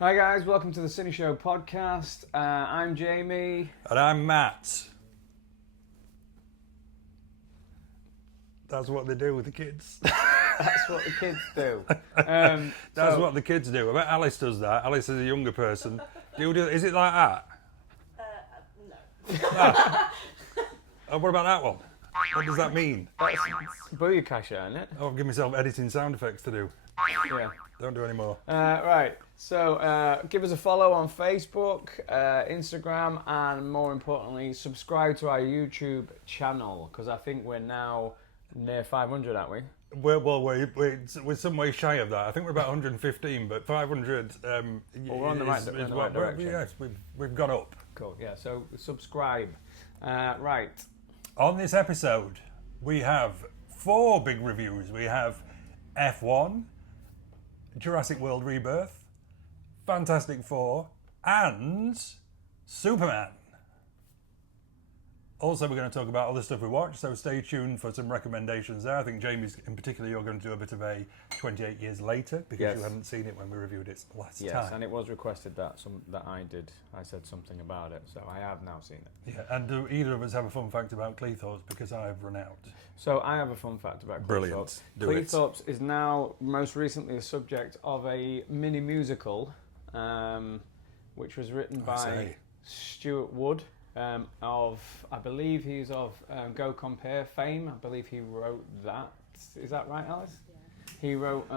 Hi guys, welcome to the CineShow Podcast. I'm Jamie. And I'm Matt. That's what they do with the kids. That's what the kids do. That's what the kids do. I bet Alice does that. Alice is a younger person. Do you do? Is it like that? No. Ah. What about that one? What does that mean? That's Booyakasha, isn't it? Oh, I've given myself editing sound effects to do. Yeah. Don't do any more. Right, so give us a follow on Facebook, Instagram, and more importantly, subscribe to our YouTube channel, because I think we're now near 500, aren't we? We're some way shy of that. I think we're about 115, but 500 we're on the right direction. Yes, we've got up. Cool, yeah, so subscribe. Right. On this episode, we have 4 big reviews. We have F1, Jurassic World Rebirth, Fantastic Four, and Superman. Also, we're going to talk about other stuff we watched, so stay tuned for some recommendations there. I think, Jamie's, in particular, you're going to do a bit of a 28 years later, because you hadn't seen it when we reviewed it last time. Yes, and it was requested that I said something about it, so I have now seen it. Yeah, and do either of us have a fun fact about Cleethorpes, because I've run out? So I have a fun fact about Cleethorpes. Brilliant. Cleethorpes is now most recently the subject of a mini musical, which was written by Stuart Wood. I believe he's of Go Compare fame. I believe he wrote that. Is that right, Alice? Yeah. He wrote...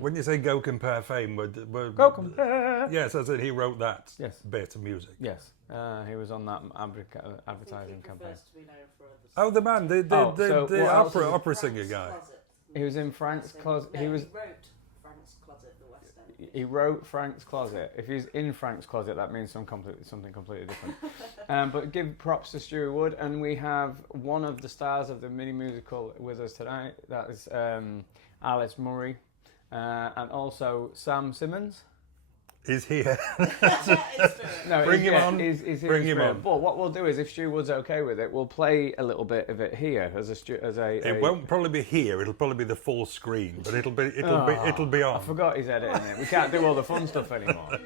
when you say Go Compare fame, we're Go Compare! Yes, I said he wrote that bit of music. Yes, he was on that advertising campaign. Oh, the man, the opera singer guy. He was in Frank's Closet. He wrote Frank's Closet, the West End. He wrote Frank's Closet. If he's in Frank's Closet, that means something completely different. But give props to Stuart Wood, and we have one of the stars of the mini musical with us tonight. That is Alice Murray, and also Sam Simmons. Is here. No, bring him on. Bring him on. But what we'll do is, if Stu Wood's okay with it, we'll play a little bit of it here It won't probably be here. It'll probably be the full screen, but it'll be on. I forgot he's editing it. We can't do all the fun stuff anymore.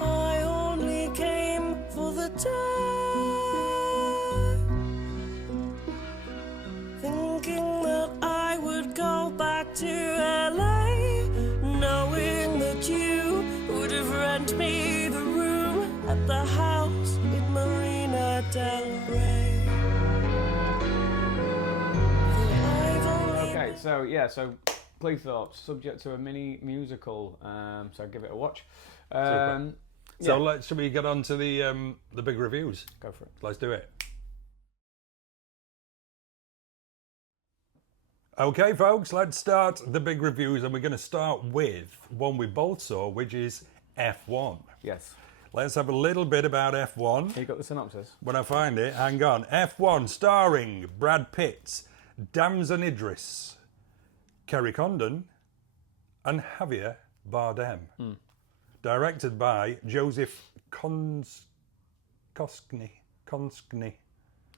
I only came for the time, thinking that I would go back to LA, knowing that you would have rent me the room at the house in Marina del Rey. Okay, so Cleethorpes, subject to a mini musical, so give it a watch. Should we get on to the big reviews? Go for it. Let's do it. Okay, folks, let's start the big reviews, and we're going to start with one we both saw, which is F1. Yes. Let's have a little bit about F1. You got the synopsis? When I find it, hang on. F1 starring Brad Pitt, Damson Idris, Kerry Condon, and Javier Bardem. Directed by Joseph Koskny.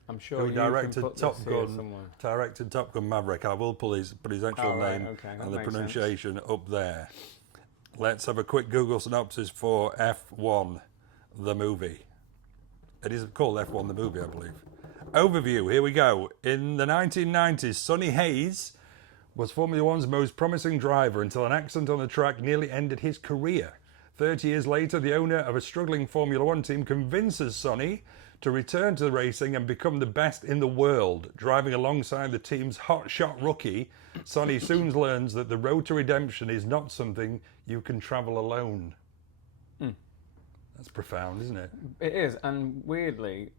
I'm sure who you directed can put Top this here Gun, somewhere. directed Top Gun Maverick. I will put his actual name and the pronunciation up there. Let's have a quick Google synopsis for F1, the movie. It is called F1, the movie, I believe. Overview, here we go. In the 1990s, Sonny Hayes was Formula One's most promising driver until an accident on the track nearly ended his career. 30 years later, the owner of a struggling Formula One team convinces Sonny to return to the racing and become the best in the world. Driving alongside the team's hotshot rookie, Sonny soon learns that the road to redemption is not something you can travel alone. That's profound, isn't it? It is, and weirdly,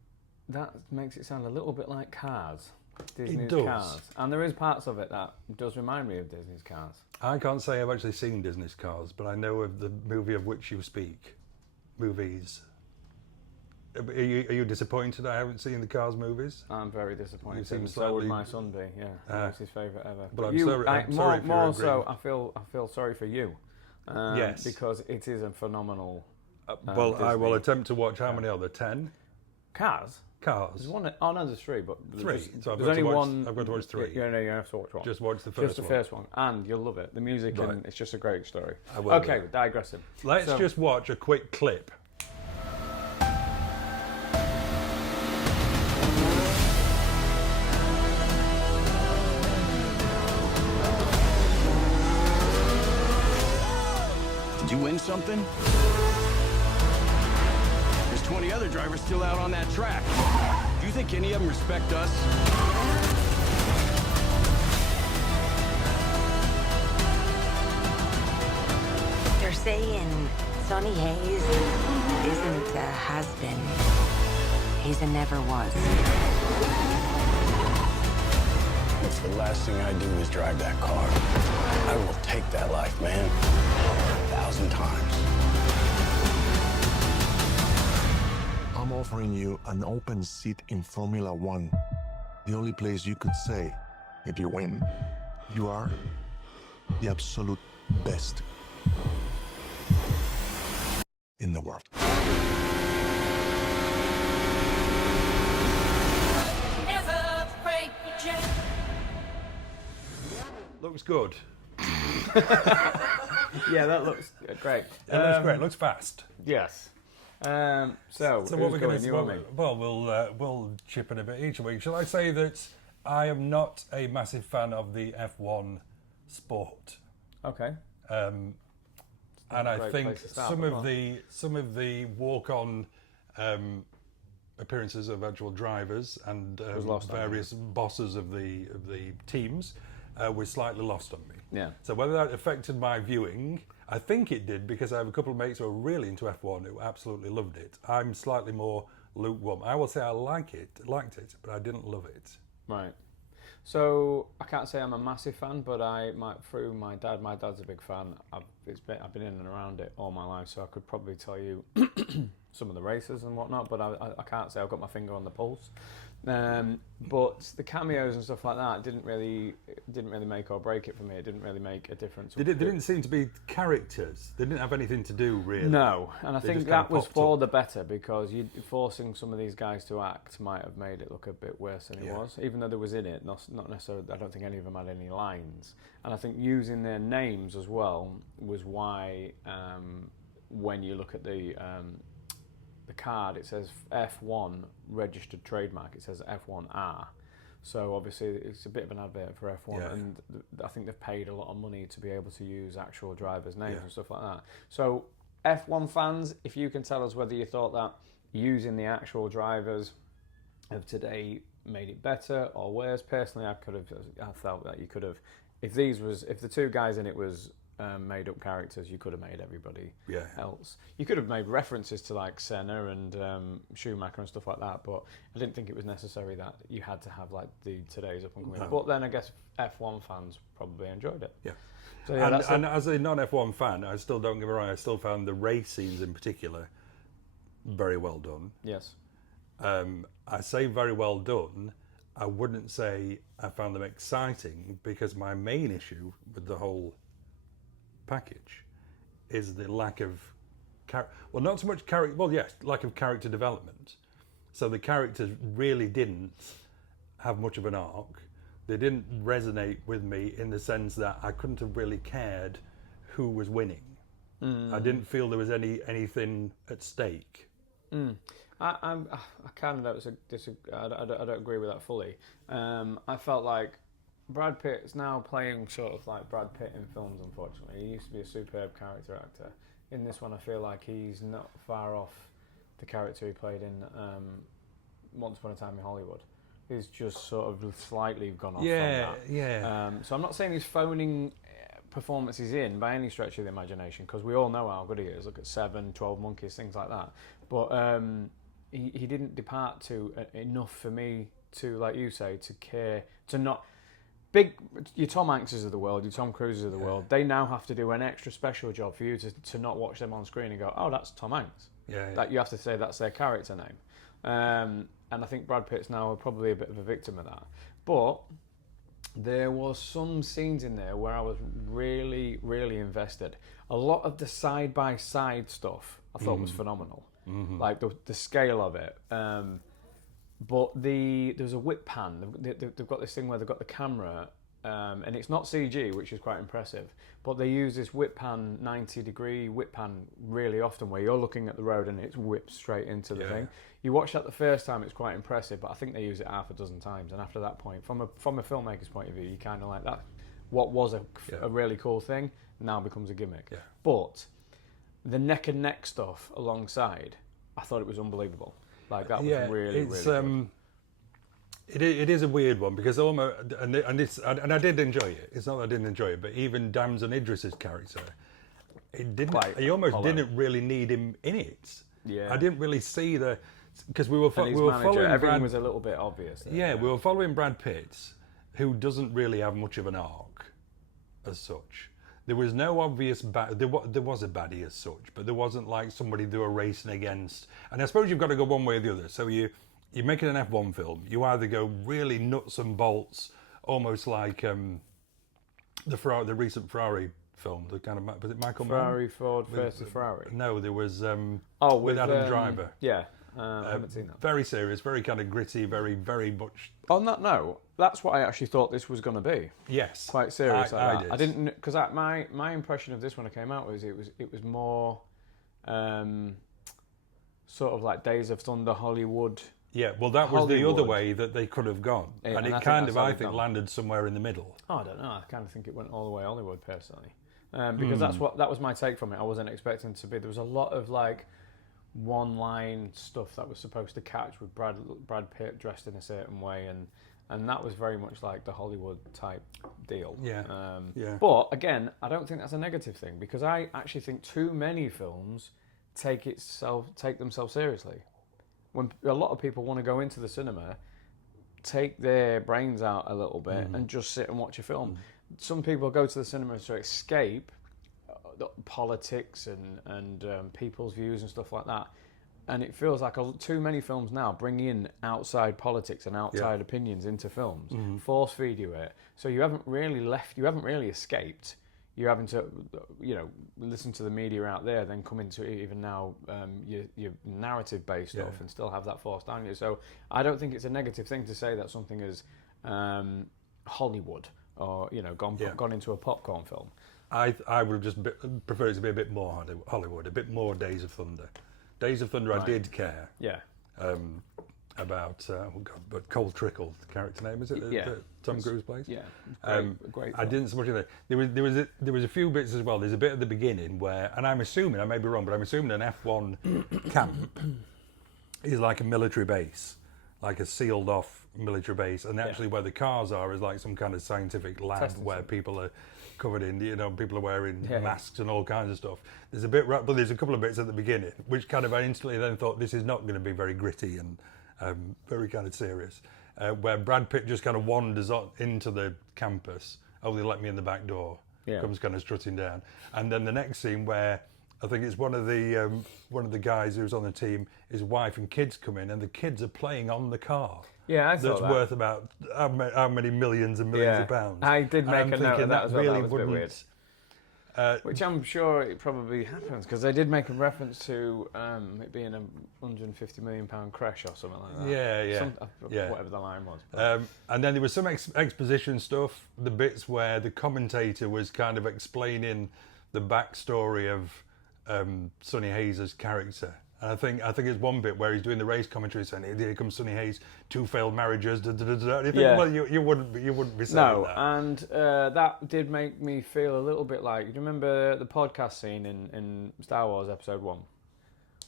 that makes it sound a little bit like Cars. Disney's Cars. And there is parts of it that does remind me of Disney's Cars. I can't say I've actually seen Disney's Cars, but I know of the movie of which you speak. Movies. Are you disappointed I haven't seen the Cars movies? I'm very disappointed. You seem and so would my son be. Yeah, it's his favourite ever. But I'm sorry. More so, I feel sorry for you. Yes, because it is a phenomenal. I will attempt to watch how many are there? 10. Cars. Cars. There's one. Oh no, there's 3, but three. So there's only one. I've got to watch 3. Yeah, no, you have to watch one. Just watch the first one. Just the first one, and you'll love it. The music, and it's just a great story. I will. Okay, digressing. Let's just watch a quick clip. Did you win something? There's 20 other drivers still out on that track. Do you think any of them respect us? They're saying Sonny Hayes isn't a has-been. He's a never was. If the last thing I do is drive that car, I will take that life, man. 1,000 times. I'm offering you an open seat in Formula One. The only place you could say, if you win, you are the absolute best in the world. Looks good. Yeah, that looks great. It looks great. It looks fast. Yes. So what we're going to do? Well, we'll chip in a bit each week. Shall I say that I am not a massive fan of the F1 sport? Okay. And I think some of the walk-on appearances of actual drivers and various bosses of the teams was slightly lost on me. Yeah. So whether that affected my viewing, I think it did, because I have a couple of mates who are really into F1 who absolutely loved it. I'm slightly more lukewarm. I will say I liked it, but I didn't love it. Right. So I can't say I'm a massive fan, but through my dad. My dad's a big fan. I've been in and around it all my life, so I could probably tell you some of the races and whatnot. But I can't say I've got my finger on the pulse. But the cameos and stuff like that didn't really make or break it for me. It didn't really make a difference. They didn't seem to be characters. They didn't have anything to do, really. No, and I They think just that kind of was popped for up. the better, because forcing some of these guys to act might have made it look a bit worse than it was, even though there was in it. Not necessarily. I don't think any of them had any lines, and I think using their names as well was why when you look at the card, it says F1 registered trademark. It says F1R. So obviously it's a bit of an advert for F1, and I think they've paid a lot of money to be able to use actual drivers' names and stuff like that. So F1 fans, if you can tell us whether you thought that using the actual drivers of today made it better or worse. Personally, I felt that you could have, if the 2 guys in it was made up characters, you could have made everybody else. You could have made references to like Senna and Schumacher and stuff like that, but I didn't think it was necessary that you had to have like the today's up and coming. No. But then I guess F1 fans probably enjoyed it. Yeah. So, yeah, and as a non-F1 fan, I still, don't get me wrong, I still found the race scenes in particular very well done. Yes. I say very well done. I wouldn't say I found them exciting, because my main issue with the whole package is the lack of not so much lack of character development. So the characters really didn't have much of an arc. They didn't resonate with me in the sense that I couldn't have really cared who was winning. I didn't feel there was anything at stake. I kind of I don't agree with that fully. I felt like Brad Pitt's now playing sort of like Brad Pitt in films, unfortunately. He used to be a superb character actor. In this one, I feel like he's not far off the character he played in Once Upon a Time in Hollywood. He's just sort of slightly gone off from that. So I'm not saying he's phoning performances in by any stretch of the imagination, because we all know how good he is. Look at 7, 12 Monkeys, things like that. But he didn't depart to enough for me to, like you say, to care, to not... your Tom Hankses of the world, your Tom Cruises of the world, they now have to do an extra special job for you to not watch them on screen and go, oh, that's Tom Hanks. That you have to say that's their character name. And I think Brad Pitt's now probably a bit of a victim of that. But there was some scenes in there where I was really, really invested. A lot of the side-by-side stuff I thought was phenomenal. Like the scale of it. But there's a whip pan. They've got this thing where they've got the camera, and it's not CG, which is quite impressive. But they use this whip pan, 90-degree whip pan, really often, where you're looking at the road and it's whipped straight into the thing. You watch that the first time, it's quite impressive, but I think they use it half a dozen times. And after that point, from a filmmaker's point of view, you kind of like that. What was a really cool thing now becomes a gimmick. Yeah. But the neck and neck stuff alongside, I thought it was unbelievable. Like that was really good. It is a weird one because almost and I did enjoy it. It's not that I didn't enjoy it, but even Damson Idris's character, it didn't. You almost didn't really need him in it. Yeah, I didn't really see because we were following everything was a little bit obvious. There, we were following Brad Pitt, who doesn't really have much of an arc, as such. There was no obvious there was a baddie as such, but there wasn't like somebody they were racing against. And I suppose you've got to go one way or the other. So you're making an F1 film. You either go really nuts and bolts, almost like the recent Ferrari film, the kind of was it Michael Ferrari Ford versus Ferrari? No, there was with Adam Driver. Yeah, I haven't seen that. Very serious, very kind of gritty, very very much. On that note, that's what I actually thought this was going to be. Yes, quite serious. I didn't because my impression of this when it came out was it was more sort of like Days of Thunder Hollywood. Yeah, well, that was the other way that they could have gone, and it I think landed somewhere in the middle. Oh, I don't know. I kind of think it went all the way Hollywood personally, because that was my take from it. I wasn't expecting to be. There was a lot of like one-line stuff that was supposed to catch with Brad Pitt dressed in a certain way, and that was very much like the Hollywood type deal. Yeah. But again, I don't think that's a negative thing because I actually think too many films take themselves seriously. When a lot of people want to go into the cinema, take their brains out a little bit and just sit and watch a film. Some people go to the cinema to escape politics and people's views and stuff like that. And it feels like too many films now bring in outside politics and outside opinions into films, force feed you it. So you haven't really escaped. You're having to, listen to the media out there, then come into even now your narrative-based stuff and still have that forced down you. So I don't think it's a negative thing to say that something is Hollywood or gone into a popcorn film. I would have just prefer it to be a bit more Hollywood, a bit more Days of Thunder. Days of Thunder, right. I did care. Yeah. About but Cole Trickle, the character name, is it? Yeah. Tom Cruise plays. Yeah. Great. I didn't so much of that. There was a few bits as well. There's a bit at the beginning where, and I'm assuming I may be wrong, but I'm assuming an F1 camp is like a military base, like a sealed off military base, and actually where the cars are is like some kind of scientific lab where people are covered in, people are wearing masks and all kinds of stuff. There's a bit, but there's a couple of bits at the beginning which kind of I instantly then thought this is not going to be very gritty and very kind of serious. Where Brad Pitt just kind of wanders into the campus. Oh, they let me in the back door. Comes kind of strutting down, and then the next scene where I think it's one of the guys who's on the team, his wife and kids come in, and the kids are playing on the car. Yeah, I saw that's that. Worth about how many millions and millions of pounds. I did make a note of that as well. Really that was a bit weird. Which I'm sure it probably happens because they did make a reference to it being a £150 million crash or something like that. Whatever the line was. And then there was some exposition stuff. The bits where the commentator was kind of explaining the backstory of Sonny Hayes' character. And I think it's one bit where he's doing the race commentary saying, "Here comes Sonny Hayes, 2 failed marriages." You think, well, you wouldn't be saying that. And that did make me feel a little bit like. Do you remember the podcast scene in Star Wars Episode 1,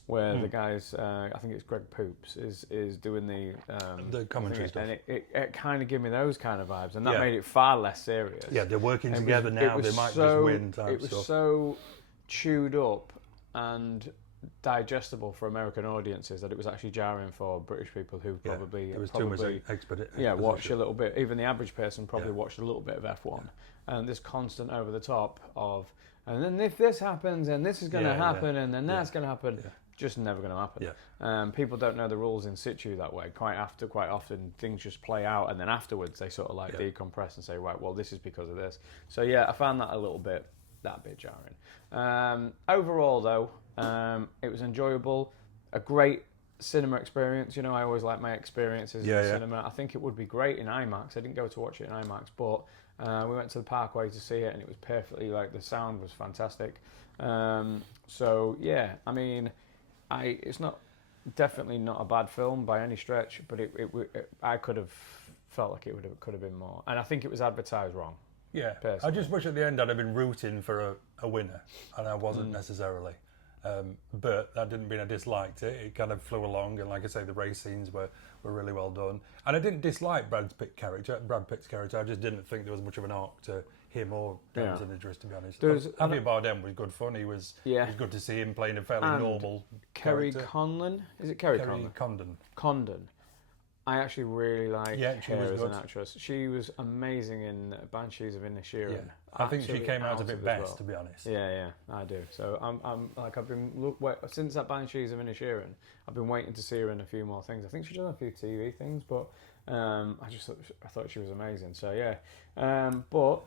where the guys, I think it's Greg Poops, is doing the commentary stuff, and it kind of gave me those kind of vibes, and that made it far less serious. Yeah, they're working together now. They might just win. It was so chewed up and digestible for American audiences that it was actually jarring for British people who probably watched a little bit. Even the average person probably watched a little bit of F1, and this constant over the top of, and then if this happens and this is going to happen and then that's going to happen, just never going to happen. People don't know the rules in situ that way. Quite often things just play out, and then afterwards they sort of like decompress and say, right, well, this is because of this. So I found that a bit jarring. Overall though, it was enjoyable. A great cinema experience. You know, I always like my experiences in cinema. I think it would be great in IMAX. I didn't go to watch it in IMAX, but we went to the Parkway to see it, and it was perfectly, like, the sound was fantastic. So yeah, I mean, it's not definitely not a bad film by any stretch, but I could have felt like it could have been more, and I think it was advertised wrong. Yeah, personally. I just wish at the end I'd have been rooting for a winner, and I wasn't necessarily. But that didn't mean I disliked it. It kind of flew along, and like I say, the race scenes were really well done. And I didn't dislike Brad Pitt's character. I just didn't think there was much of an arc to him or Dennis Idris, to be honest. Javier Bardem was good fun. It was good to see him playing a fairly normal character. Kerry Condon? Is it Kerry Condon? Condon. I actually really like her as good. an actress. She was amazing in Banshees of Inisherin. Yeah. I think she came out of it best, to be honest. Yeah, I do. So I've been since that Banshees of Inisherin, I've been waiting to see her in a few more things. I think she's done a few TV things, but I thought she was amazing. So yeah, but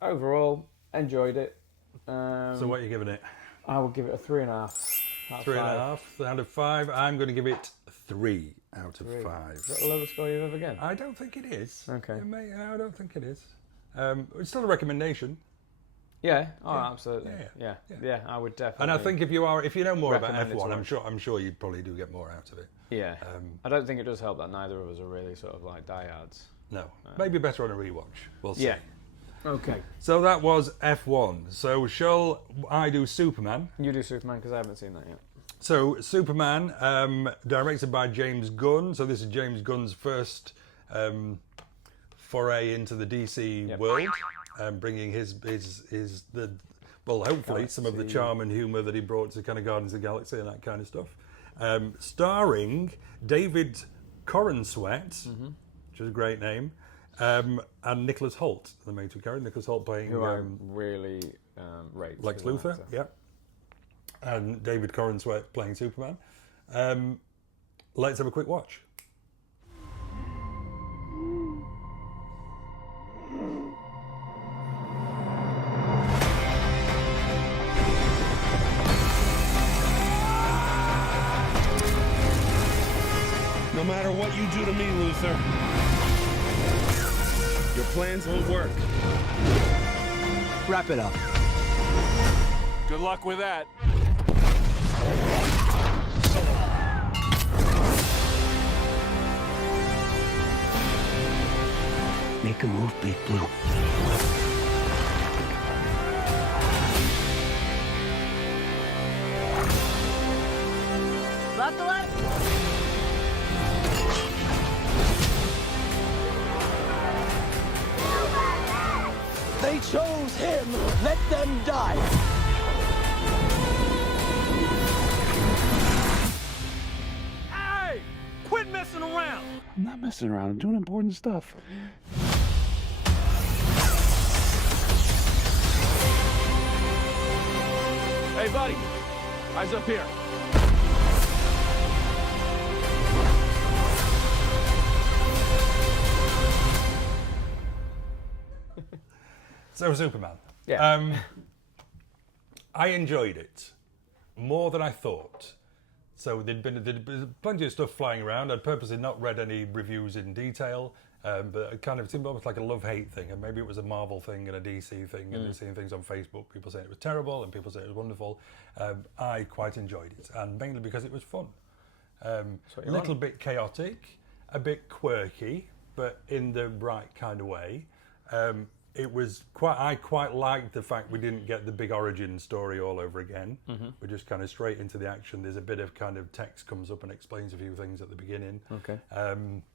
overall enjoyed it. So what are you giving it? I will give it a 3.5. 3.5 out of 5. I'm going to give it 3 out of 5. Is that the lowest score you've ever given? I don't think it is. Okay. I don't think it is. It's still a recommendation. Yeah. Oh, absolutely. Yeah. I would definitely. And I think if you know more about F1, I'm sure you probably do get more out of it. Yeah. I don't think it does help that neither of us are really sort of like diehards. No. Maybe better on a rewatch. We'll see. Yeah. Okay. So that was F1. So shall I do Superman? You do Superman because I haven't seen that yet. So Superman, directed by James Gunn. So this is James Gunn's first foray into the DC world, bringing hopefully some of the charm and humour that he brought to kind of Guardians of the Galaxy and that kind of stuff. Starring David Corenswet, which is a great name, and Nicholas Hoult, the main two characters. Nicholas Hoult playing who I really rate. Lex Luthor, and David Corenswet playing Superman. Let's have a quick watch. No matter what you do to me, Luthor, your plans won't work. Wrap it up. Good luck with that. Make a move, Big Blue. Buckle up. They chose him. Let them die. Hey! Quit messing around! I'm not messing around. I'm doing important stuff. Hey, buddy. Eyes up here. So Superman. Yeah. I enjoyed it more than I thought. So there'd been plenty of stuff flying around. I'd purposely not read any reviews in detail, but it kind of seemed almost like a love-hate thing. And maybe it was a Marvel thing and a DC thing, and seeing things on Facebook, people saying it was terrible and people saying it was wonderful. I quite enjoyed it, and mainly because it was fun. A little bit chaotic, a bit quirky, but in the right kind of way. It was I quite liked the fact we didn't get the big origin story all over again. We're just kind of straight into the action. There's a bit of kind of text comes up and explains a few things at the beginning. Okay.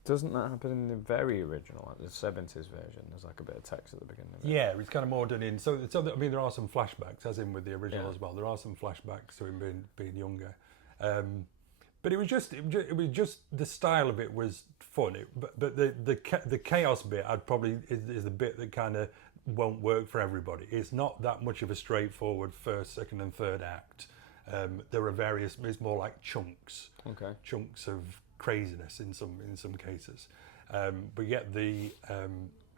Doesn't that happen in the very original, like the 70s version? There's like a bit of text at the beginning. Yeah, it's kind of more done in. So I mean, there are some flashbacks, as in with the original as well. There are some flashbacks to him being younger. But it was just the style of it was fun. But the chaos bit is the bit that kind of won't work for everybody. It's not that much of a straightforward first, second, and third act. There are various. It's more like chunks. Okay. Chunks of craziness in some cases. We get the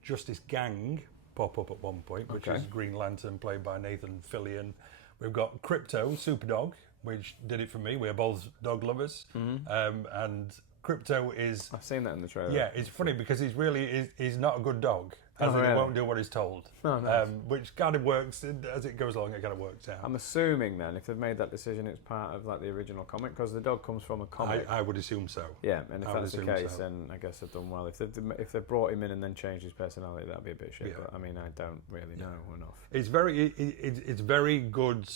Justice Gang pop up at one point, which is Green Lantern played by Nathan Fillion. We've got Crypto, Superdog, which did it for me. We're both dog lovers, and Crypto is... I've seen that in the trailer. Yeah, it's funny because he's not a good dog. As in, he won't do what he's told. Oh, nice. Which kind of works, as it goes along, it kind of works out. I'm assuming then, if they've made that decision, it's part of like the original comic, because the dog comes from a comic. I would assume so. Yeah, and if that's the case, then I guess they've done well. If they brought him in and then changed his personality, that'd be a bit shit. Yeah. But I mean, I don't really know enough. It's very good.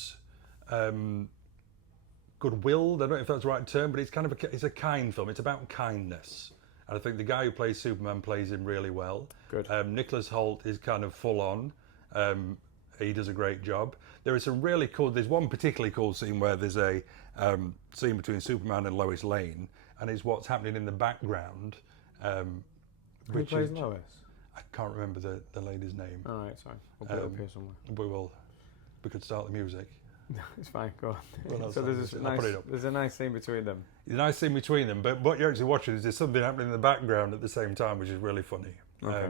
Good-willed. I don't know if that's the right term, but it's kind of it's a kind film. It's about kindness. And I think the guy who plays Superman plays him really well. Good. Nicholas Hoult is kind of full on. He does a great job. There is some really cool... There's one particularly cool scene where there's a scene between Superman and Lois Lane, and it's what's happening in the background. Who plays Lois? I can't remember the lady's name. All right, sorry. We'll put it up here somewhere. We will. We could start the music. It's fine, go on. Well, so there's a nice scene between them. There's a nice scene between them, but what you're actually watching is there's something happening in the background at the same time, which is really funny. Okay.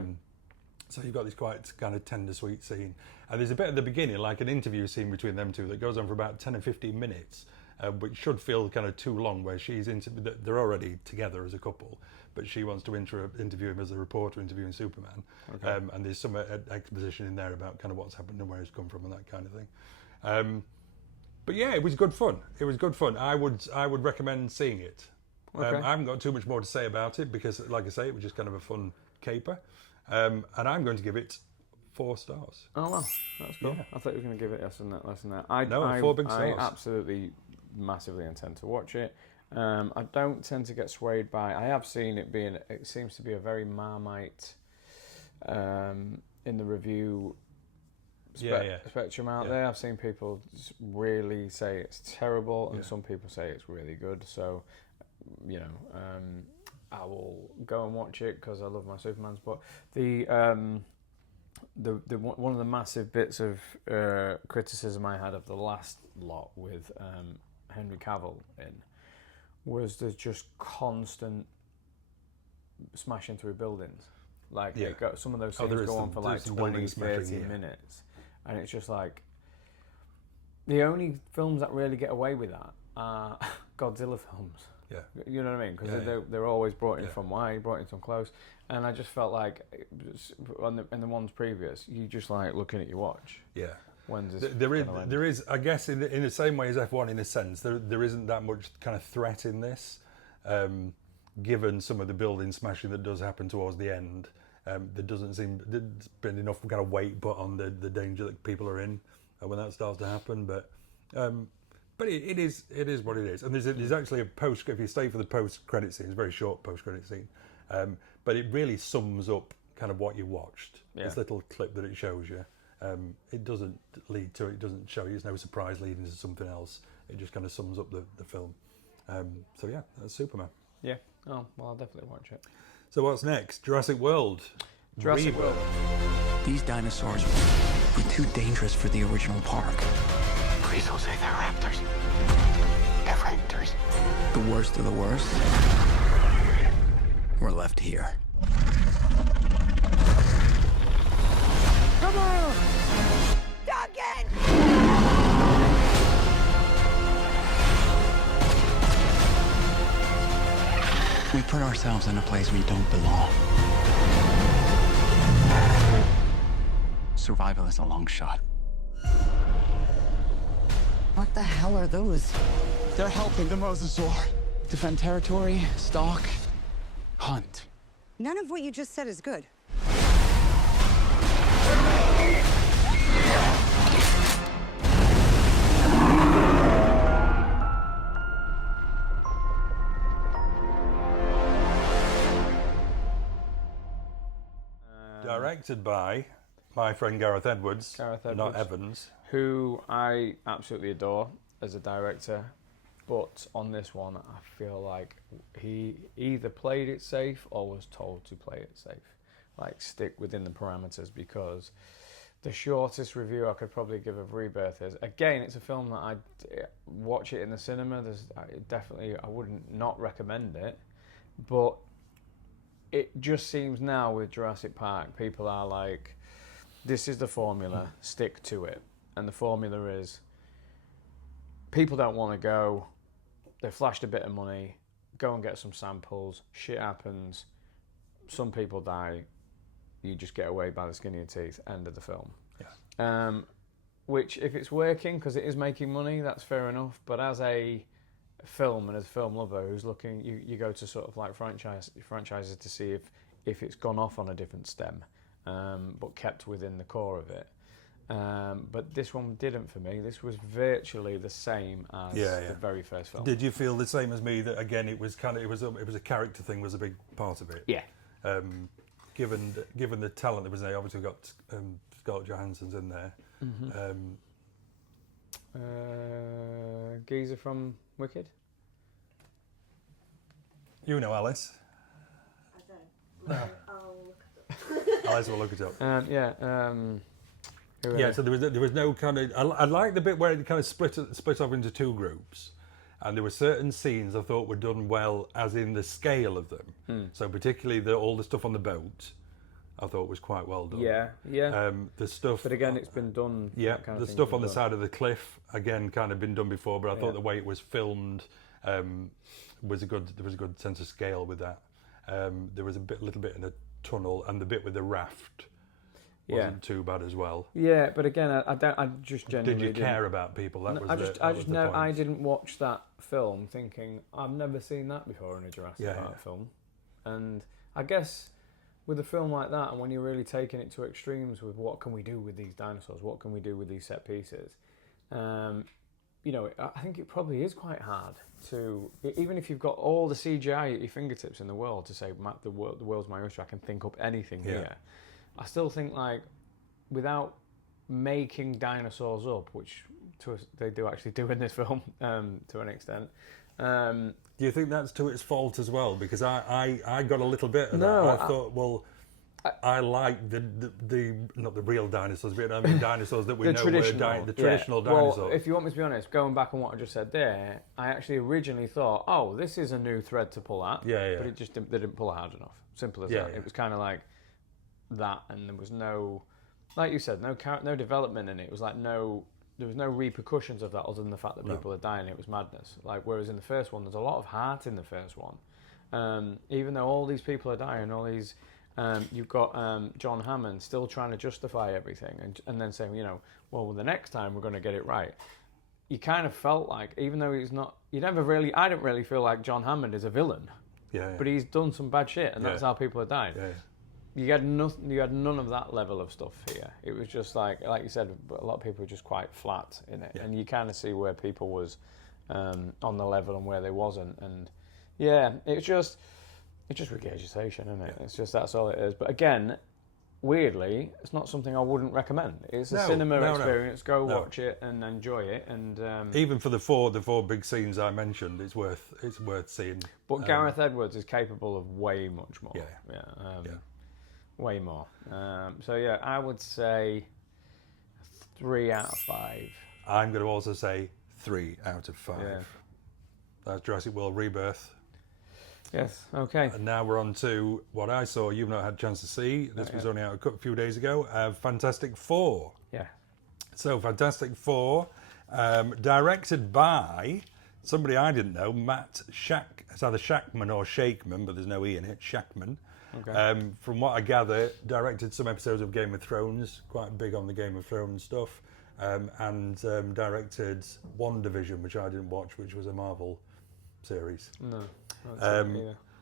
So you've got this quite kind of tender, sweet scene. And there's a bit at the beginning, like an interview scene between them two that goes on for about 10 or 15 minutes, which should feel kind of too long, where they're already together as a couple, but she wants to interview him as a reporter interviewing Superman. Okay. And there's some exposition in there about kind of what's happened and where he's come from and that kind of thing. But yeah, it was good fun. It was good fun. I would recommend seeing it. Okay. I haven't got too much more to say about it because, like I say, it was just kind of a fun caper. And I'm going to give it 4 stars. Oh, wow. That's cool. Yeah. I thought you were going to give it less than that. 4 big stars. I absolutely, massively intend to watch it. I don't tend to get swayed by... I have seen it being... It seems to be a very Marmite in the review... spectrum out there. I've seen people really say it's terrible, and some people say it's really good. So, I will go and watch it because I love my Supermans. But the one of the massive bits of criticism I had of the last lot with Henry Cavill in was there's just constant smashing through buildings. Like some of those scenes go on for like 20, 30 minutes. And it's just like, the only films that really get away with that are Godzilla films. Yeah. You know what I mean? Because they're always brought in from wide, brought in from close. And I just felt like, in the ones previous, you just like looking at your watch. Yeah. When's this there is, I guess, in the same way as F1 in a sense, there isn't that much kind of threat in this, given some of the building smashing that does happen towards the end. There doesn't seem there's been enough kind of weight put on the danger that people are in when that starts to happen. But it is what it is. And there's actually a post. If you stay for the post credit scene, it's a very short post credit scene, but it really sums up kind of what you watched. Yeah. This little clip that it shows you. It doesn't lead to it. It doesn't show you. There's no surprise leading to something else. It just kind of sums up the film. So yeah, that's Superman. Yeah. Oh well, I'll definitely watch it. So what's next? Jurassic World. Jurassic World. These dinosaurs were too dangerous for the original park. Please don't say they're raptors. They're raptors. The worst of the worst were left here. Come on! Duncan! We put ourselves in a place we don't belong. Survival is a long shot. What the hell are those? They're helping the mosasaur defend territory, stalk, hunt. None of what you just said is good. Directed by my friend Gareth Edwards, not Evans. Who I absolutely adore as a director, but on this one I feel like he either played it safe or was told to play it safe. Like, stick within the parameters, because the shortest review I could probably give of Rebirth is, again, it's a film that I'd watch it in the cinema. I wouldn't not recommend it, but it just seems now with Jurassic Park, people are like, this is the formula, stick to it. And the formula is people don't want to go. They flashed a bit of money. Go and get some samples. Shit happens. Some people die. You just get away by the skin of your teeth. End of the film. Yeah. Which, if it's working because it is making money, that's fair enough. But as a film and as a film lover who's looking, you go to sort of like franchises to see if it's gone off on a different stem, but kept within the core of it. But this one didn't for me. This was virtually the same as the very first film. Did you feel the same as me that again it was a character thing was a big part of it? Yeah. Given the talent that was there, obviously we've got Scarlett Johansson's in there. Mm-hmm. Geezer from Wicked. You know Alice. I don't. I'll look it up. Alice will look it up. So there was no kind of. I like the bit where it kind of split off into two groups, and there were certain scenes I thought were done well, as in the scale of them. So particularly all the stuff on the boat, I thought was quite well done. Yeah. The stuff. But again, it's been done. Yeah, the stuff on the side of the cliff again, kind of been done before. But I thought the way it was filmed was a good. There was a good sense of scale with that. There was a little bit in a tunnel, and the bit with the raft wasn't too bad as well. Yeah, but again, I just genuinely did you care about people? I didn't watch that film thinking I've never seen that before in a Jurassic Park film, and I guess with a film like that, and when you're really taking it to extremes with what can we do with these dinosaurs, what can we do with these set pieces, I think it probably is quite hard to, even if you've got all the CGI at your fingertips in the world to say, the world's my oyster, I can think up anything here. I still think, like, without making dinosaurs up, which they do actually do in this film to an extent. Do you think that's to its fault as well? Because I got a little bit of that. I thought, well, I like the not the real dinosaurs, but I mean dinosaurs that we know were the traditional dinosaurs. Well, if you want me to be honest, going back on what I just said there, I actually originally thought, oh, this is a new thread to pull at. Yeah. But they didn't pull it hard enough. Simple as that. Yeah. It was kind of like that, and there was no, like you said, no development in it. It was like there was no repercussions of that other than the fact that people are dying. It was madness. Like, whereas in the first one, there's a lot of heart in the first one. Even though all these people are dying, all these, you've got John Hammond still trying to justify everything and then saying, well, the next time we're going to get it right. You kind of felt like, even though he's not, I don't really feel like John Hammond is a villain. Yeah. But he's done some bad shit, and that's how people are dying. Yeah. You had none of that level of stuff here. It was just like you said, a lot of people were just quite flat in it, and you kind of see where people was on the level and where they wasn't, and it's just regurgitation, isn't it? It's just that's all it is. But again, weirdly, it's not something I wouldn't recommend. It's a cinema experience. Go watch it and enjoy it, and even for the four big scenes I mentioned, it's worth seeing. But Gareth Edwards is capable of way much more. Way more. I would say 3 out of 5. I'm going to also say 3 out of 5. Yeah. That's Jurassic World Rebirth. Yes, okay. And now we're on to what I saw you've not had a chance to see. This was only out a few days ago. Fantastic Four. Yeah. So Fantastic Four, directed by somebody I didn't know, Matt Shack. It's either Shackman or Shakeman, but there's no E in it. Shackman. Okay. From what I gather, directed some episodes of Game of Thrones, quite big on the Game of Thrones stuff, and directed WandaVision, which I didn't watch, which was a Marvel series. No.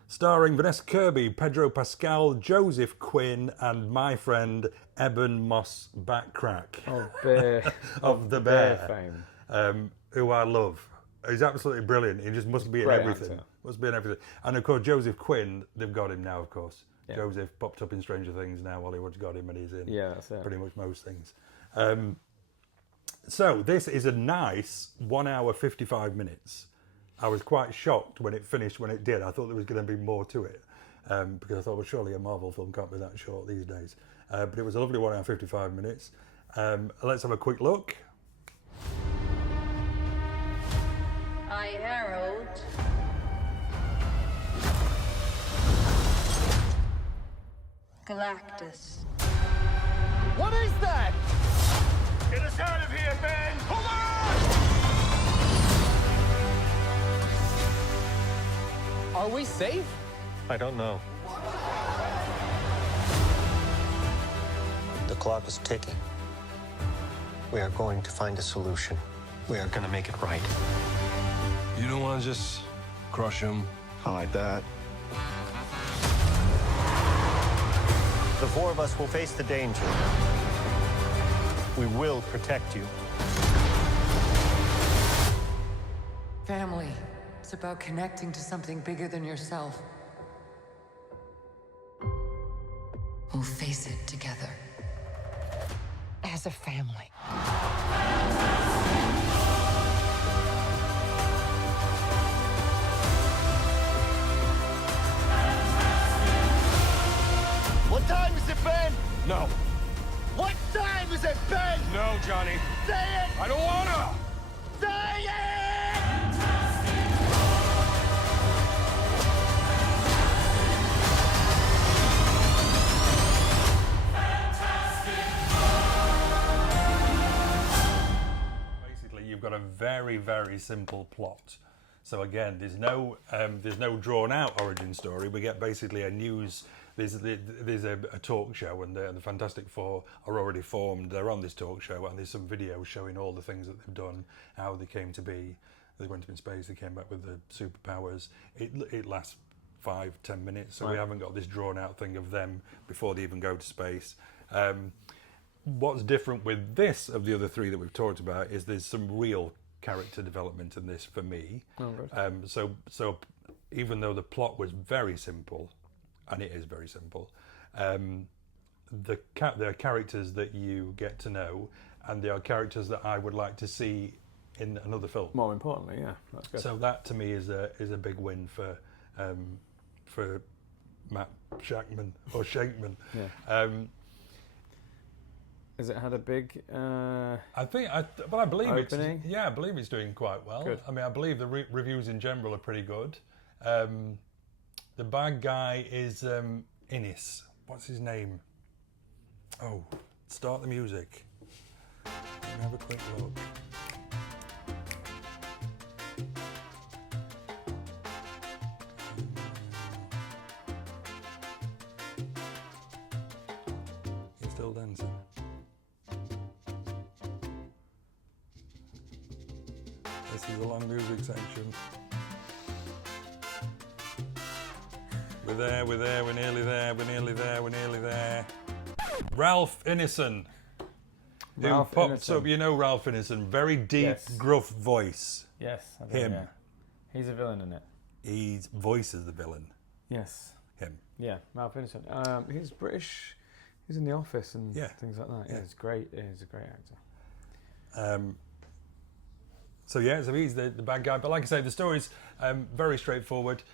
Starring Vanessa Kirby, Pedro Pascal, Joseph Quinn, and my friend Eben Moss Backrack. Oh, Bear. of the Bear fame. Who I love. He's absolutely brilliant. He just must be in everything. Actor. Must be in everything. And of course, Joseph Quinn, they've got him now, of course. Yeah. Joseph popped up in Stranger Things now. Hollywood's got him and he's in pretty much most things. So this is a nice 1 hour, 55 minutes. I was quite shocked when it finished, when it did. I thought there was going to be more to it. Because I thought, well, surely a Marvel film can't be that short these days. But it was a lovely 1 hour, 55 minutes. Let's have a quick look. I herald Galactus. What is that? Get us out of here, Ben! Hold on! Are we safe? I don't know. The clock is ticking. We are going to find a solution. We are going to make it right. You don't want to just crush him? I like that. The four of us will face the danger. We will protect you. Family. It's about connecting to something bigger than yourself. We'll face it together. As a family. What time is it, Ben? No. What time is it, Ben? No, Johnny. Say it! I don't wanna! Say it! Basically, you've got a very, very simple plot. So again, there's no drawn out origin story. We get basically a news. There's a talk show, and the Fantastic Four are already formed. They're on this talk show, and there's some videos showing all the things that they've done, how they came to be. They went up in space. They came back with the superpowers. It lasts 5-10 minutes, so we haven't got this drawn out thing of them before they even go to space. What's different with this of the other three that we've talked about is there's some real character development in this for me. Oh, right. So even though the plot was very simple, and it is very simple, the characters that you get to know, and they are characters that I would like to see in another film. More importantly, yeah, that's good. So that to me is a big win for Matt Shankman or Shankman. Yeah. Has it had a big? I believe opening? I believe it's doing quite well. Good. I mean, I believe the reviews in general are pretty good. The bad guy is Innis. What's his name? Oh, start the music. Let me have a quick look. He's still dancing. This is a long music section. We're nearly there. Ralph Ineson. Who pops up, you know Ralph Ineson, very deep, Yes. gruff voice. Yes, I do, Him. yeah. He's a villain in it. He voices the villain. Yes. Him. Yeah, Ralph Ineson. He's British. He's in The Office and things like that. Yeah, he's great. Yeah, he's a great actor. So he's the bad guy. But like I say, the story's very straightforward.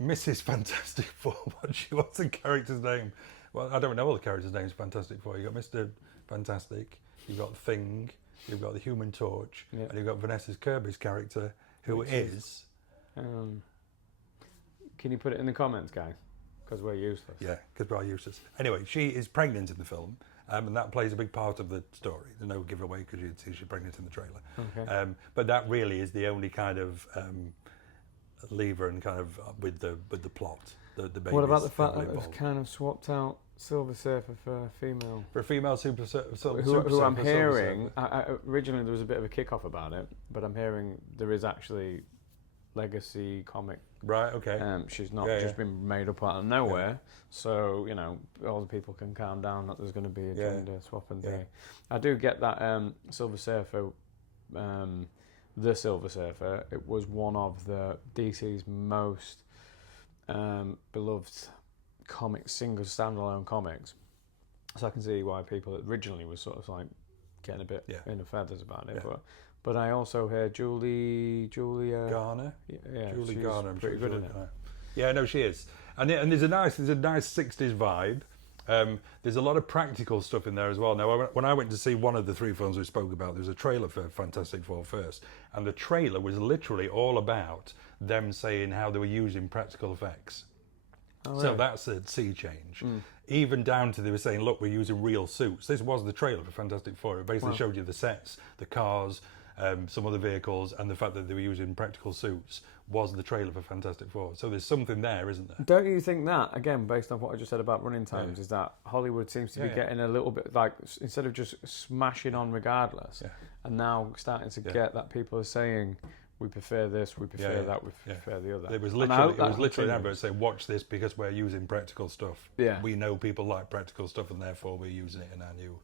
Mrs. Fantastic Four, what's the character's name? Well, I don't know all the characters' names. Fantastic Four. You got Mr. Fantastic. You've got Thing. You've got the Human Torch, and you've got Vanessa Kirby's character, who is. Can you put it in the comments, guys? Because we're useless. Yeah, because we're useless. Anyway, she is pregnant in the film, and that plays a big part of the story. There's no giveaway because you'd see she's pregnant in the trailer. Okay. But that really is the only kind of lever and kind of with the plot. The baby's what about the fact that involved. it's kind of swapped out Silver Surfer for a female? For a female super surfer. Who I'm hearing, originally there was a bit of a kick-off about it, but I'm hearing there is actually legacy comic. Right, okay. She's not just been made up out of nowhere, so, you know, all the people can calm down that there's going to be a gender swap and thing. I do get that Silver Surfer, the Silver Surfer, it was one of the DC's most beloved comics, single standalone comics. So I can see why people originally was sort of like getting a bit in the feathers about it. But I also heard Julia Garner. Yeah, Julie she's Garner. I'm pretty sure good in Julie it. Garner. Yeah, no, she is. And there's a nice 60s vibe. There's a lot of practical stuff in there as well. Now, when I went to see one of the three films we spoke about, there was a trailer for Fantastic Four first, and the trailer was literally all about them saying how they were using practical effects. Oh, So right. that's a sea change. Even down to they were saying, look, we're using real suits. This was the trailer for Fantastic Four. It basically showed you the sets, the cars, some other vehicles, and the fact that they were using practical suits was the trailer for Fantastic Four. So there's something there, isn't there? Don't you think that, again, based on what I just said about running times, is that Hollywood seems to be getting a little bit, like, instead of just smashing on regardless, and now starting to get that people are saying, we prefer this, we prefer that, we prefer the other. It was literally an advert saying, watch this because we're using practical stuff. Yeah. We know people like practical stuff, and therefore we're using it in our new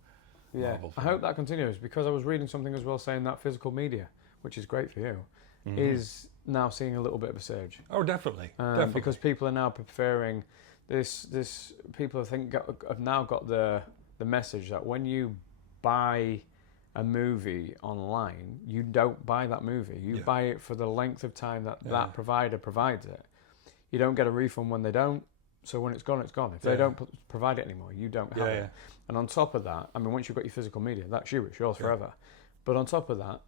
Marvel film. I hope that continues, because I was reading something as well saying that physical media, which is great for you, is now seeing a little bit of a surge. Oh, definitely. Because people are now preferring this. People have now got the message that when you buy a movie online, you don't buy that movie. You buy it for the length of time that provider provides it. You don't get a refund when they don't. So when it's gone, it's gone. If they don't provide it anymore, you don't have it. And on top of that, I mean, once you've got your physical media, that's you. It's yours forever. But on top of that,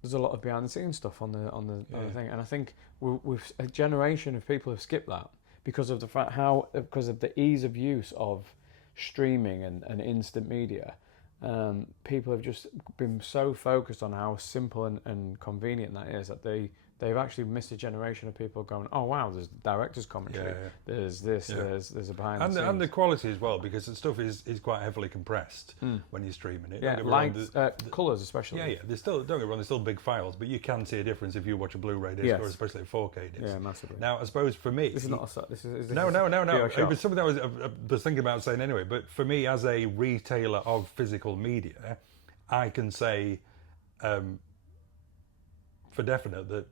there's a lot of behind the scenes stuff on the thing, and I think we've a generation of people have skipped that because of the fact because of the ease of use of streaming and instant media. People have just been so focused on how simple and convenient that is that they've actually missed a generation of people going, oh wow, there's director's commentary, there's this, there's a behind the scenes. And the quality as well, because the stuff is quite heavily compressed when you're streaming it. Yeah, lights, colours especially. Yeah, there's still, don't get me wrong, there's still big files, but you can see a difference if you watch a Blu-ray disc or especially a 4K disc. Yeah, massively. Now, I suppose for me... This is not a... This is No. It was something that I was thinking about saying anyway, but for me, as a retailer of physical media, I can say for definite that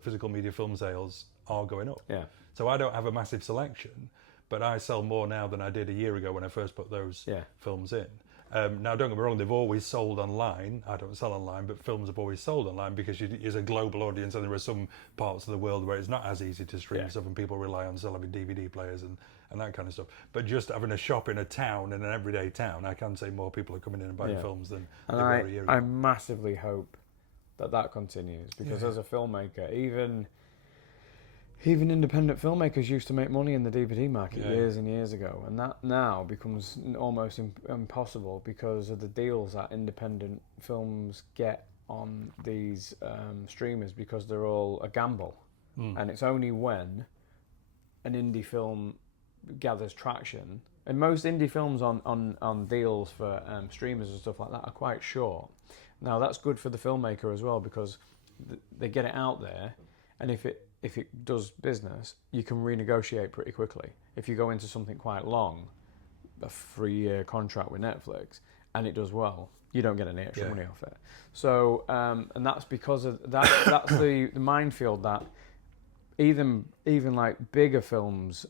physical media film sales are going up. Yeah. So I don't have a massive selection, but I sell more now than I did a year ago when I first put those films in. Now, don't get me wrong, they've always sold online. I don't sell online, but films have always sold online because it's a global audience, and there are some parts of the world where it's not as easy to stream stuff, and people rely on selling DVD players and that kind of stuff. But just having a shop in a town, in an everyday town, I can say more people are coming in and buying films than they were a year ago. I massively hope that continues, because as a filmmaker, even independent filmmakers used to make money in the DVD market years and years ago, and that now becomes almost impossible because of the deals that independent films get on these streamers, because they're all a gamble. And it's only when an indie film gathers traction, and most indie films on deals for streamers and stuff like that are quite short. Now that's good for the filmmaker as well, because they get it out there, and if it does business, you can renegotiate pretty quickly. If you go into something quite long, a 3-year contract with Netflix, and it does well, you don't get any extra money off it. So, and that's because of that. That's the minefield that even like bigger films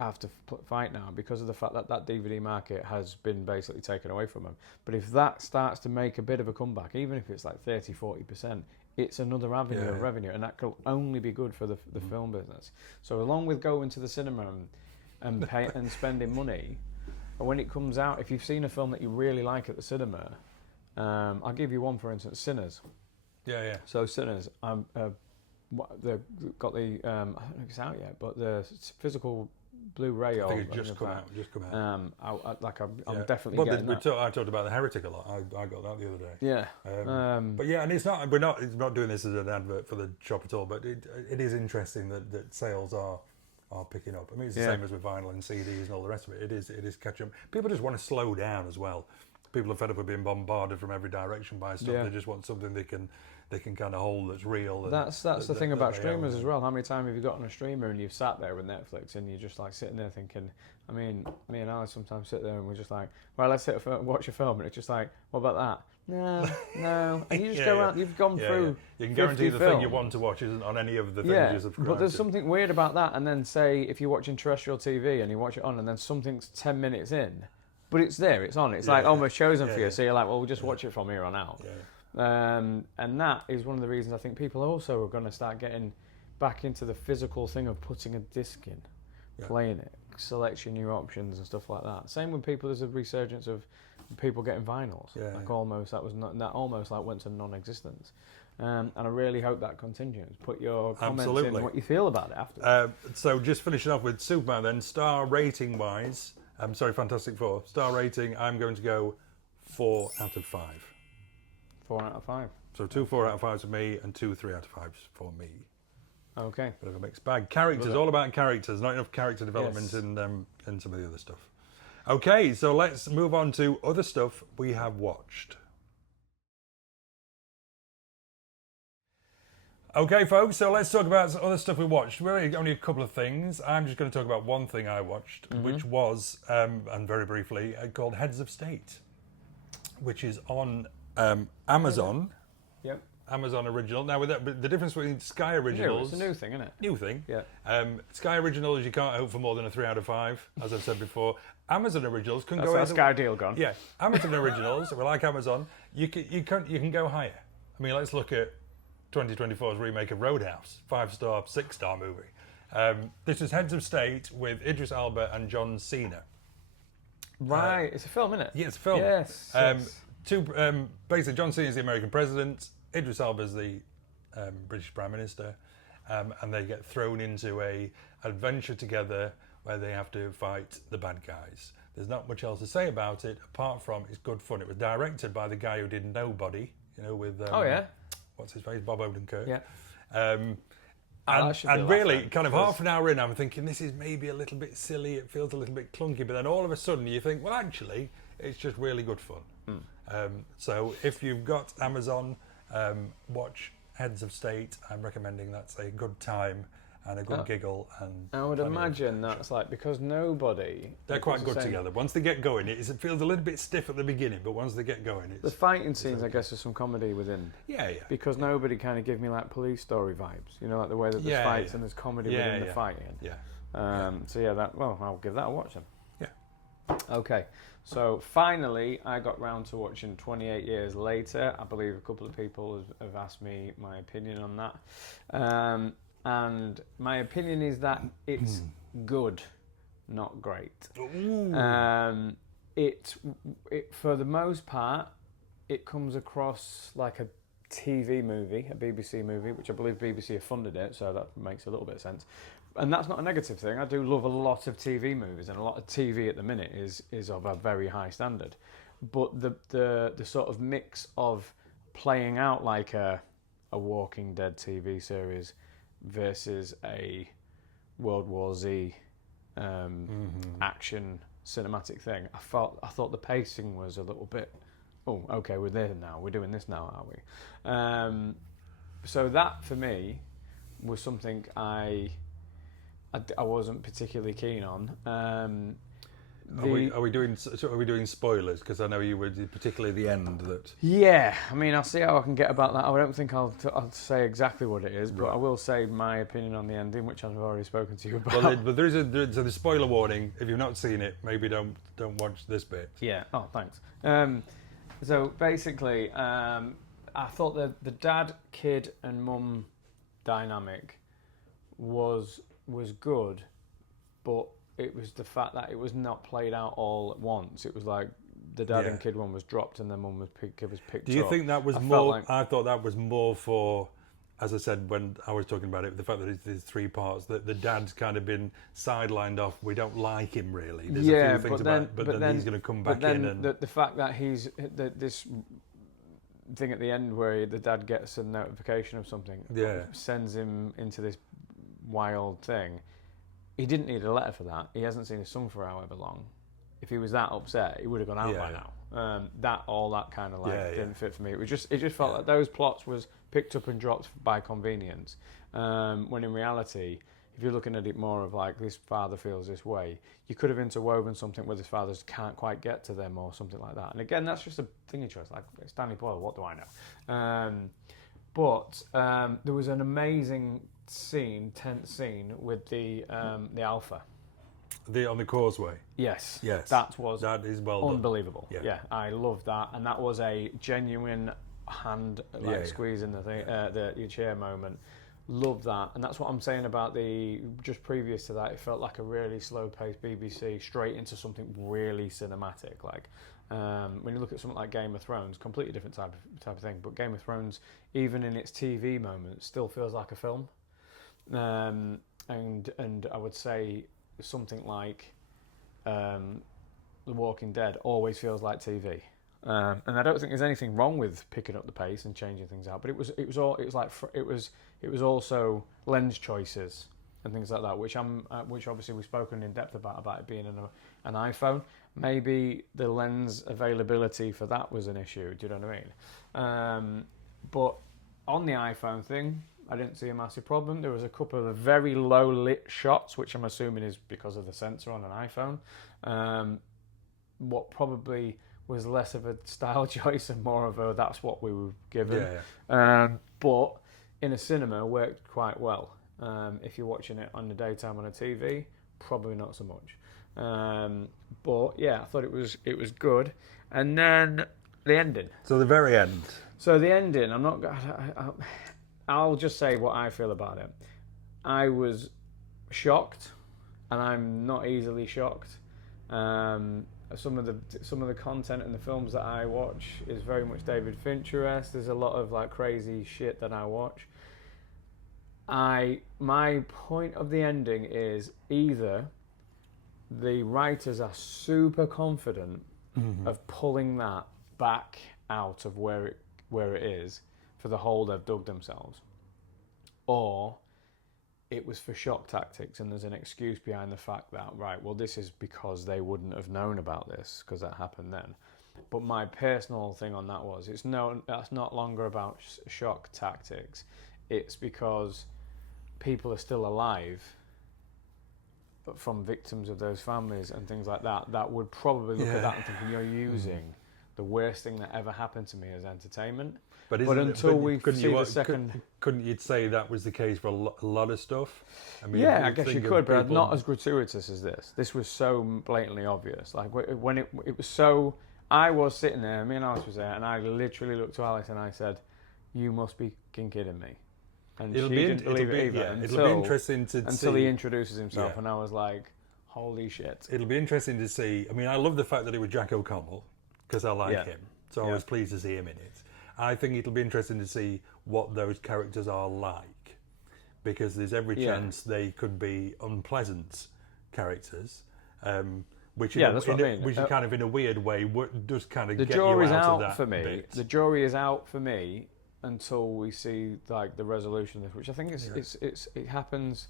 have to fight now, because of the fact that DVD market has been basically taken away from them. But if that starts to make a bit of a comeback, even if it's like 30-40%, it's another avenue of revenue, and that can only be good for the film business. So along with going to the cinema and pay and spending money, when it comes out, if you've seen a film that you really like at the cinema, I'll give you one, for instance, Sinners. Yeah. So Sinners, they've got the I don't know if it's out yet, but the physical Blu-ray. I think it's just come out. I'm definitely getting that. I talked about The Heretic a lot. I got that the other day. Yeah. But yeah, and it's not doing this as an advert for the shop at all. But it is interesting that sales are picking up. I mean, it's the same as with vinyl and CDs and all the rest of it. It is catching up. People just want to slow down as well. People are fed up with being bombarded from every direction by stuff. They just want something they can kind of hold that's real. That's the thing about streamers as well. How many times have you got on a streamer and you've sat there with Netflix and you're just like sitting there thinking, I mean, me and Alice sometimes sit there and we're just like, right, let's watch a film, and it's just like, what about that? No. And you just go out, you've gone through. You can guarantee the thing you want to watch isn't on any of the things you subscribe to. But there's something weird about that. And then say if you're watching terrestrial TV and you watch it on, and then something's 10 minutes in, but it's there, it's on. It's like almost chosen for you. So you're like, well, we'll just watch it from here on out. And that is one of the reasons I think people also are going to start getting back into the physical thing of putting a disc in, playing it, selecting new options and stuff like that. Same with people. There's a resurgence of people getting vinyls. Almost almost like went to non-existence. And I really hope that continues. Put your comments in what you feel about it after. So just finishing off with Superman then, star rating wise, Fantastic Four. Star rating, I'm going to go 4 out of 5. 4 out of 5. So 2 4 out of 5s for me and 2 3 out of 5s for me. Okay. Bit of a mixed bag. Characters, all about characters. Not enough character development in some of the other stuff. Okay, so let's move on to other stuff we have watched. Okay, folks, so let's talk about other stuff we watched. Really, only a couple of things. I'm just going to talk about one thing I watched, which was, and very briefly, called Heads of State, which is on Amazon. Yep. Amazon Original. Now, with that, but the difference between Sky Originals... It's a new thing, isn't it? New thing. Yeah. Sky Originals, you can't hope for more than a 3 out of 5, as I've said before. Amazon Originals can That's go... That's Sky deal gone. Yeah. Amazon Originals, we like Amazon, you can go higher. I mean, let's look at 2024's remake of Roadhouse, 5-star, 6-star movie. This is Heads of State with Idris Elba and John Cena. Right, it's a film, isn't it? Yeah, it's a film. Yes. Basically, John Cena is the American president, Idris Elba is the British Prime Minister, and they get thrown into a adventure together where they have to fight the bad guys. There's not much else to say about it, apart from it's good fun. It was directed by the guy who did Nobody, with... what's his face? Bob Odenkirk. Yeah. And really, kind of half an hour in, I'm thinking this is maybe a little bit silly, it feels a little bit clunky, but then all of a sudden you think, well, actually, it's just really good fun. So if you've got Amazon, watch Heads of State. I'm recommending that's a good time and a good giggle. And I would imagine that's like, because Nobody... They're quite good together. Once they get going, it feels a little bit stiff at the beginning, but once they get going, it's... The fighting scenes, I guess, there's some comedy within. Yeah. Because Nobody kind of give me like Police Story vibes. Like the way that there's fights and there's comedy within the fighting. Yeah. So I'll give that a watch then. Yeah. Okay. So finally, I got round to watching 28 Years Later. I believe a couple of people have asked me my opinion on that. And my opinion is that it's good, not great. It for the most part, it comes across like a TV movie, a BBC movie, which I believe BBC have funded it, so that makes a little bit of sense. And that's not a negative thing. I do love a lot of TV movies, and a lot of TV at the minute is of a very high standard. But the sort of mix of playing out like a Walking Dead TV series versus a World War Z action cinematic thing, I thought the pacing was a little bit, oh, okay, we're there now, we're doing this now, are we? So that for me was something I wasn't particularly keen on. Are we doing spoilers? Because I know you were particularly the end that. Yeah, I mean, I'll see how I can get about that. I don't think I'll say exactly what it is, but I will say my opinion on the ending, which I've already spoken to you about. Well, but there's a spoiler warning. If you've not seen it, maybe don't watch this bit. Yeah. Oh, thanks. So basically, I thought the dad, kid, and mum dynamic was good, but it was the fact that it was not played out all at once. It was like the dad and kid one was dropped and then one was picked up. Do you think that was more? I thought that was more for, as I said when I was talking about it, the fact that it's 3 parts. That the dad's kind of been sidelined off. We don't like him really. There's a few things but then he's going to come back in. And the fact that he's this thing at the end where the dad gets a notification of something, sends him into this wild thing. He didn't need a letter for that. He hasn't seen his son for however long. If he was that upset, he would have gone out by now. That kind of didn't fit for me. It just felt like those plots was picked up and dropped by convenience. When in reality, if you're looking at it more of like this father feels this way, you could have interwoven something where this father can't quite get to them or something like that. And again, that's just a thingy choice. Like it's Danny Boyle, what do I know? But there was an amazing tense scene with the Alpha. On the causeway. Yes. That is well unbelievable. Done. Yeah, I loved that, and that was a genuine hand squeezing the thing, your chair moment. Love that, and that's what I'm saying about just previous to that. It felt like a really slow-paced BBC straight into something really cinematic. Like when you look at something like Game of Thrones, completely different type of thing. But Game of Thrones, even in its TV moments, still feels like a film. And I would say something like The Walking Dead always feels like TV. And I don't think there's anything wrong with picking up the pace and changing things out. But it was also lens choices and things like that, which obviously we've spoken in depth about it being an iPhone. Maybe the lens availability for that was an issue. Do you know what I mean? But on the iPhone thing, I didn't see a massive problem. There was a couple of very low lit shots, which I'm assuming is because of the sensor on an iPhone. What probably was less of a style choice and more of a that's what we were given. But in a cinema worked quite well. If you're watching it on the daytime on a TV, probably not so much. But yeah, I thought it was good. And then the ending. So the very end. So the ending, I'll just say what I feel about it. I was shocked, and I'm not easily shocked. Some of the content in the films that I watch is very much David Fincher-esque. There's a lot of like crazy shit that I watch. My point of the ending is either the writers are super confident of pulling that back out of where it is for the hole they've dug themselves, or it was for shock tactics and there's an excuse behind the fact that, right, well, this is because they wouldn't have known about this because that happened then. But my personal thing on that was, that's not longer about shock tactics. It's because people are still alive from victims of those families and things like that, that would probably look at that and thinking, you're using the worst thing that ever happened to me as entertainment. But until we see the second... Couldn't you say that was the case for a lot of stuff? I mean, yeah, I guess you could, but not as gratuitous as this. This was so blatantly obvious. Like, when it was so... I was sitting there, me and Alice was there, and I literally looked to Alice and I said, you must be fucking kidding me. And she didn't believe it either it'll be interesting to until see. He introduces himself, and I was like, holy shit. It'll be interesting to see. I mean, I love the fact that it was Jack O'Connell, because I like him. So I was pleased to see him in it. I think it'll be interesting to see what those characters are like, because there's every chance they could be unpleasant characters, which that's what I mean. Which is kind of in a weird way does kind of the get you out of that for me. bit. The jury is out for me until we see like the resolution of this, which I think it happens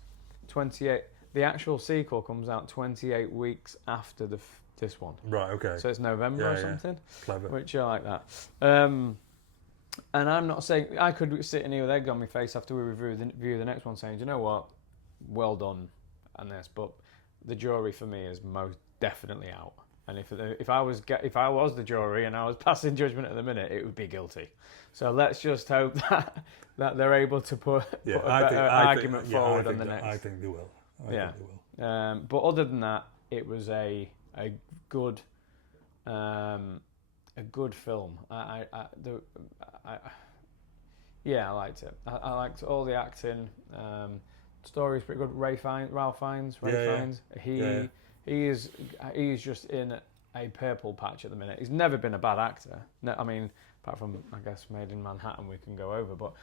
28. The actual sequel comes out 28 weeks after this one. Right. Okay. So it's November or something. Clever. Which I like that. And I'm not saying I could sit in here with egg on my face after we review the next one, saying, do you know what, well done on this, but the jury for me is most definitely out. And if I was the jury and I was passing judgment at the minute, it would be guilty. So let's just hope that they're able to put a better argument forward on the next. I think they will. I think they will. But other than that, it was a good film. I liked it. I liked all the acting. Story's pretty good. Ralph Fiennes. He is just in a purple patch at the minute. He's never been a bad actor. No, I mean, apart from, I guess, Made in Manhattan we can go over, but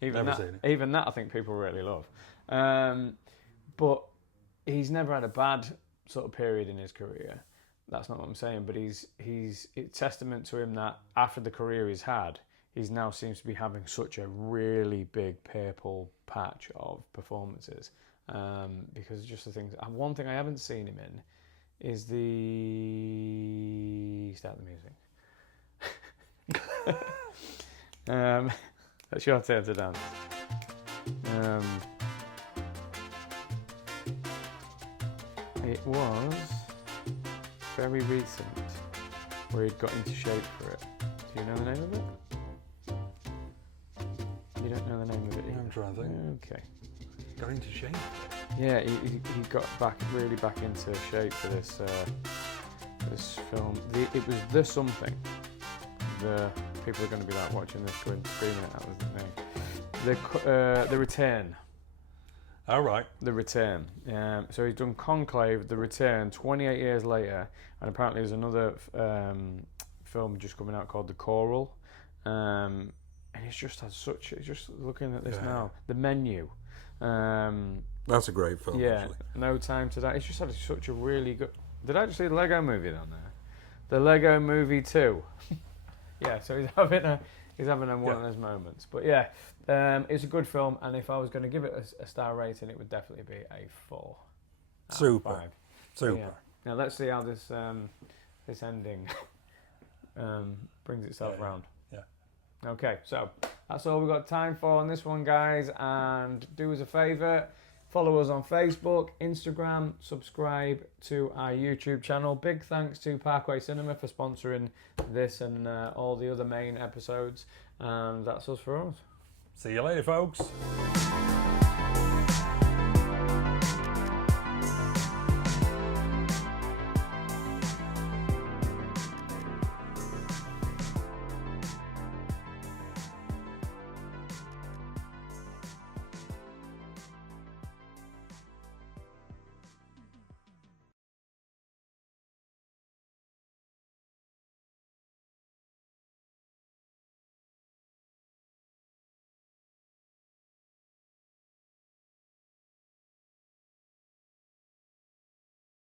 even that I think people really love. But he's never had a bad sort of period in his career. That's not what I'm saying, but it's testament to him that after the career he's had, he now seems to be having such a really big purple patch of performances. Because just the things. One thing I haven't seen him in is start the music. That's your turn to dance. It was very recent where he'd got into shape for it. Do you know the name of it? You don't know the name of it either? I'm trying to think. Okay. Got into shape? Yeah, he got really back into shape for this this film. It was The Something. The people are going to be like watching this going screaming at that was the name. The Return. All right. The Return. So he's done Conclave, The Return, 28 years later, and apparently there's another film just coming out called The Choral. And he's just had such. Just looking at this now, The Menu. That's a great film. Yeah, actually. No Time to Die. It's just had such a really good. Did I just see the Lego Movie down there? The Lego Movie 2. Yeah, so he's having one of those moments. But yeah, it's a good film, and if I was going to give it a star rating, it would definitely be a 4. Super. Yeah. Now let's see how this this ending brings itself round. Yeah. Okay, so that's all we've got time for on this one, guys. And do us a favour, follow us on Facebook, Instagram, subscribe to our YouTube channel. Big thanks to Parkway Cinema for sponsoring this and all the other main episodes. And that's us for us. See you later, folks.